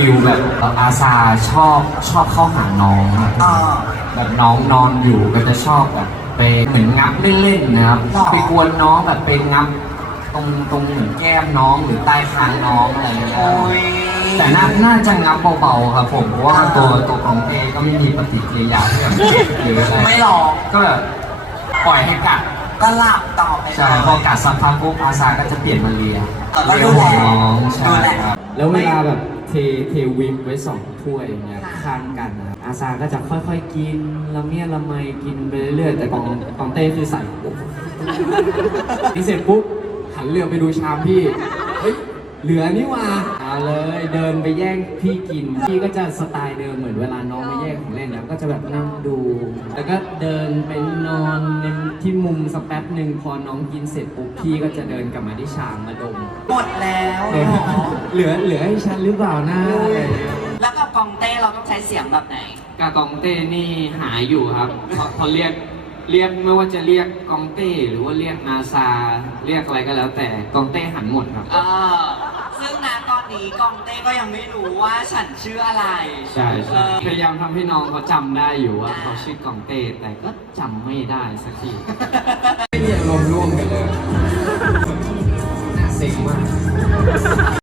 ฟิลแบบอาซาชอบชอบเข้าหาน้องอะเออ แบบน้องนอนอยู่ก็จะชอบแบบไปเหมือนงับไม่เล่นนะครับหรอ ไปกวนน้องแบบไปงับ ตรงตรงเหมือนแก้มน้องหรือใต้คางน้องอะไรอย่างเงี้ย โอ้ย แต่น่าน่าจะงับเบาๆครับผมเพราะว่าตัวตัวของเอก็ไม่มีปฏิกิริยาที่แบบเจ็บหรืออะไรไม่หรอกก็แบบปล่อยให้กัดก็หลับต่อไปใช่พอกัดสักพักปุ๊บอาซาก็จะเปลี่ยนมาเลียแต่ก็เลีดูยแลหัวน้องใช่ดูแล ครับ แล้วเวลาแบบ เทเทวิปไว้สองถ้วยอย่างเงี้ยข้างกันนะครับอาซาก็จะค่อยๆกินละเมียดละไมกินไปเรื่อยๆแต่ของของเต้คือใส่ปุ๊บกินเสร็จปุ๊บหันเรือไปดูชามพี่เฮ้ยเหลือนี่หว่าเอาเลยเดินไปแย่งพี่กิน พี่ก็จะสไตล์เดิมเหมือนเวลาน้องมาแย่งของเล่นแล้วก็จะแบบนั่งดู แล้วก็เดินไปนอนในที่มุมสักแป๊บหนึ่งพอน้องกินเสร็จปุ๊บพี่ก็จะเดินกลับมาที่ชามมาดม หมดแล้ว เออเหลือเหลือให้ฉันหรือเปล่านะอะไรอย่างเงี้ย แล้วกับกองเต้เราต้องใช้เสียงแบบไหน กากองเต้นี่หาอยู่ครับพอพอเรียกเรียกไม่ว่าจะเรียกกองเต้หรือว่าเรียกนาซาเรียกอะไรก็แล้วแต่กองเต้หันหมดครับ เออ ซึ่งนะตอนนี้กองเต้ก็ยังไม่รู้ว่าฉันชื่ออะไรใช่เอใช่อพยายามทำให้น้องเขาจำได้อยู่ว่าเขาชื่อกองเต้แต่ก็จำไม่ได้สักที ไม่มีอารมณ์ร่วมกันเลยน่าเซ็งมาก